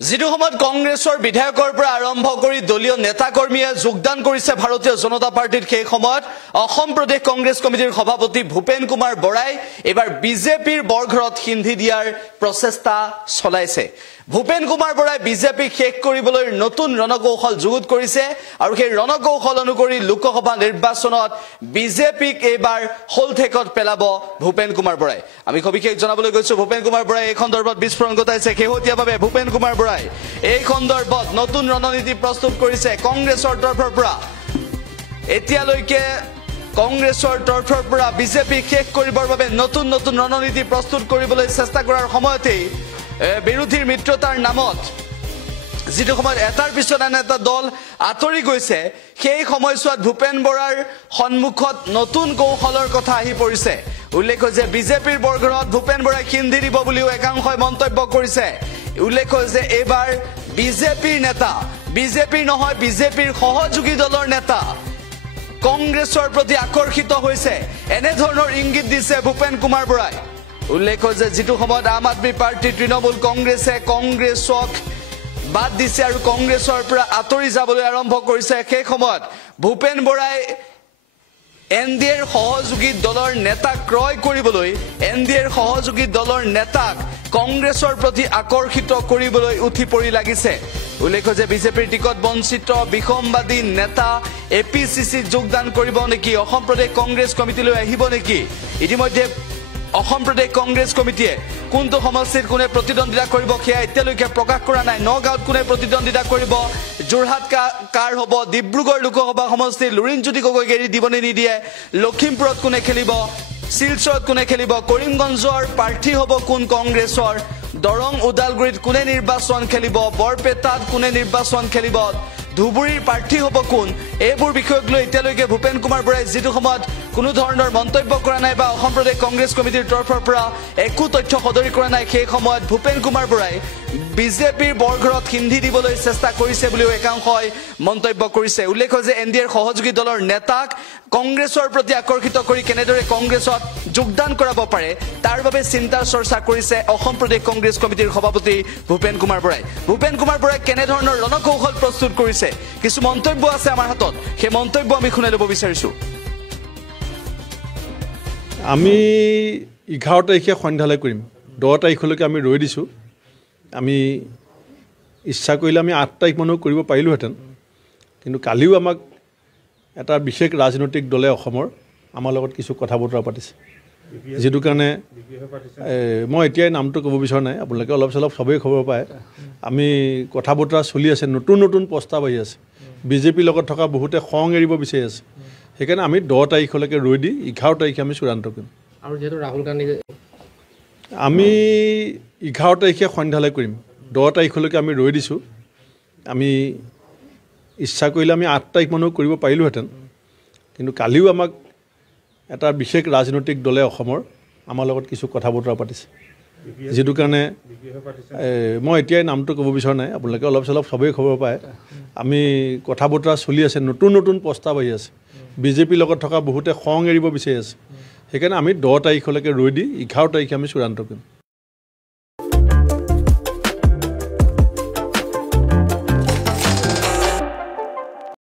যিটো সময়ত কংগ্ৰেছৰ বিধায়কৰ পৰা আৰম্ভ কৰি দলীয় নেতাকৰ্মীয়ে যোগদান কৰিছে ভাৰতীয় জনতা পাৰ্টিৰ সেই সময়ত অসম প্ৰদেশ কংগ্ৰেছ কমিটিৰ সভাপতি ভূপেন কুমাৰ বৰাই এবাৰ বিজেপিৰ বৰঘৰত সিন্ধি দিয়াৰ প্ৰচেষ্টা চলাইছে। ভূপেন কুমাৰ বৰাই বিজেপিক শেষ কৰিবলৈ নতুন ৰণকৌশল যুগুত কৰিছে আৰু সেই ৰণকৌশল অনুসৰি লোকসভা নিৰ্বাচনত বিজেপিক এবাৰ হলঠেকত পেলাব ভূপেন কুমাৰ বৰাই। আমি সবিশেষ জনাবলৈ গৈছো ভূপেন কুমাৰ বৰাই এই সন্দৰ্ভত বিস্ফোৰণ ঘটাইছে। শেহতীয়াভাৱে ভূপেন কুমাৰ বৰাই এই সন্দৰ্ভত নতুন ৰণনীতি প্ৰস্তুত কৰিছে কংগ্ৰেছৰ তৰফৰ পৰা। এতিয়ালৈকে কংগ্ৰেছৰ তৰফৰ পৰা বিজেপিক শেষ কৰিবৰ বাবে নতুন নতুন ৰণনীতি প্ৰস্তুত কৰিবলৈ চেষ্টা কৰাৰ সময়তেই বিৰোধীৰ মিত্ৰতাৰ নামত যিটো সময়ত এটাৰ পিছত আন এটা দল আঁতৰি গৈছে, সেই সময়ছোৱাত ভূপেন বৰাৰ সন্মুখত নতুন কৌশলৰ কথা আহি পৰিছে। উল্লেখ যে বিজেপিৰ বৰঘৰত ভূপেন বৰাই সিন্ধি দিব বুলিও একাংশই মন্তব্য কৰিছে। উল্লেখ যে এইবাৰ বিজেপিৰ নেতা, বিজেপিৰ নহয় বিজেপিৰ সহযোগী দলৰ নেতা কংগ্ৰেছৰ প্ৰতি আকৰ্ষিত হৈছে, এনেধৰণৰ ইংগিত দিছে ভূপেন কুমাৰ বৰাই। উল্লেখ যে যিটো সময়ত আম আদমি পাৰ্টি তৃণমূল কংগ্ৰেছে কংগ্ৰেছক বাদ দিছে আৰু কংগ্ৰেছৰ পৰা আঁতৰি যাবলৈ আৰম্ভ কৰিছে, সেই সময়ত ভূপেন বৰাই এনডিএৰ সহযোগী দলৰ নেতাক ক্ৰয় কৰিবলৈ, এনডিএৰ সহযোগী দলৰ নেতাক কংগ্ৰেছৰ প্ৰতি আকৰ্ষিত কৰিবলৈ উঠি পৰি লাগিছে। উল্লেখ যে বিজেপিৰ টিকট বঞ্চিত বিসম্বাদী নেতা এপিচিচিত যোগদান কৰিব নেকি, অসম প্ৰদেশ কংগ্ৰেছ কমিটিলৈ আহিব নেকি। ইতিমধ্যে অসম প্ৰদেশ কংগ্ৰেছ কমিটিয়ে কোনটো সমষ্টিত কোনে প্ৰতিদ্বন্দ্বিতা কৰিব সেয়া এতিয়ালৈকে প্ৰকাশ কৰা নাই। নগাঁৱত কোনে প্ৰতিদ্বন্দ্বিতা কৰিব, যোৰহাট কাৰ হ'ব, ডিব্ৰুগড় লোকসভা সমষ্টিত লুৰিণজ্যোতি গগৈক এৰি দিবনে নিদিয়ে, লখিমপুৰত কোনে খেলিব, শিলচৰত কোনে খেলিব, কৰিমগঞ্জৰ প্ৰাৰ্থী হ'ব কোন কংগ্ৰেছৰ, দৰং ওদালগুৰিত কোনে নিৰ্বাচন খেলিব, বৰপেটাত কোনে নিৰ্বাচন খেলিব, ধুবুৰীৰ প্ৰাৰ্থী হ'ব কোন, এইবোৰ বিষয়ক লৈ এতিয়ালৈকে ভূপেন কুমাৰ বৰাই যিটো সময়ত কোনো ধৰণৰ মন্তব্য কৰা নাই বা অসম প্ৰদেশ কংগ্ৰেছ কমিটিৰ তৰফৰ পৰা একো তথ্য সদৰি কৰা নাই, সেই সময়ত ভূপেন কুমাৰ বৰাই বিজেপিৰ বৰঘৰত সিন্ধি দিবলৈ চেষ্টা কৰিছে বুলিও একাংশই মন্তব্য কৰিছে। উল্লেখ যে এনডিএৰ সহযোগী দলৰ নেতাক কংগ্ৰেছৰ প্ৰতি আকৰ্ষিত কৰি কেনেদৰে কংগ্ৰেছত যোগদান কৰাব পাৰে তাৰ বাবে চিন্তা চৰ্চা কৰিছে অসম প্ৰদেশ কংগ্ৰেছ কমিটিৰ সভাপতি ভূপেন কুমাৰ বৰাই। ভূপেন কুমাৰ বৰাই কেনেধৰণৰ ৰণকৌশল প্ৰস্তুত কৰিছে, কিছু মন্তব্য আছে আমাৰ হাতত, সেই মন্তব্য আমি শুনাই ল'ব বিচাৰিছো। আমি 11 তাৰিখে সন্ধ্যালৈ কৰিম, 10 তাৰিখলৈকে আমি ৰৈ দিছোঁ। আমি ইচ্ছা কৰিলে আমি 8 তাৰিখমানো কৰিব পাৰিলোহেঁতেন, কিন্তু কালিও আমাক এটা বিশেষ ৰাজনৈতিক দলে অসমৰ আমাৰ লগত কিছু কথা বতৰা পাতিছে, যিটো কাৰণে মই এতিয়াই নামটো ক'ব বিচৰা নাই, আপোনালোকে অলপ চলপ সবেই খবৰ পায়। আমি কথা বতৰা চলি আছে, নতুন নতুন প্ৰস্তাৱ আহি আছে, বিজেপিৰ লগত থকা বহুতে খং এৰিব বিচাৰি আছে। সেইকাৰণে আমি 10 তাৰিখলৈকে ৰৈ দি 11 তাৰিখে আমি চূড়ান্ত কৰিম। আৰু যিহেতু ৰাহুল গান্ধী আমি 11 তাৰিখে সন্ধ্যালৈ কৰিম, 10 তাৰিখলৈকে আমি ৰৈ দিছোঁ। আমি ইচ্ছা কৰিলে আমি 8 তাৰিখমানো কৰিব পাৰিলোহেঁতেন, কিন্তু কালিও আমাক এটা বিশেষ ৰাজনৈতিক দলে অসমৰ আমাৰ লগত কিছু কথা বতৰা পাতিছে, যিটো কাৰণে মই এতিয়াই নামটো ক'ব বিচৰা নাই, আপোনালোকে অলপ চলপ সবেই খবৰ পায়। আমি কথা বতৰা চলি আছে, নতুন নতুন প্ৰস্তাৱ আহি আছে, বিজেপিৰ লগত থকা বহুতে খং এৰিব বিচাৰি আছে। সেইকাৰণে আমি 10 তাৰিখলৈকে ৰৈ দি 11 তাৰিখে আমি চূড়ান্ত কৰিম।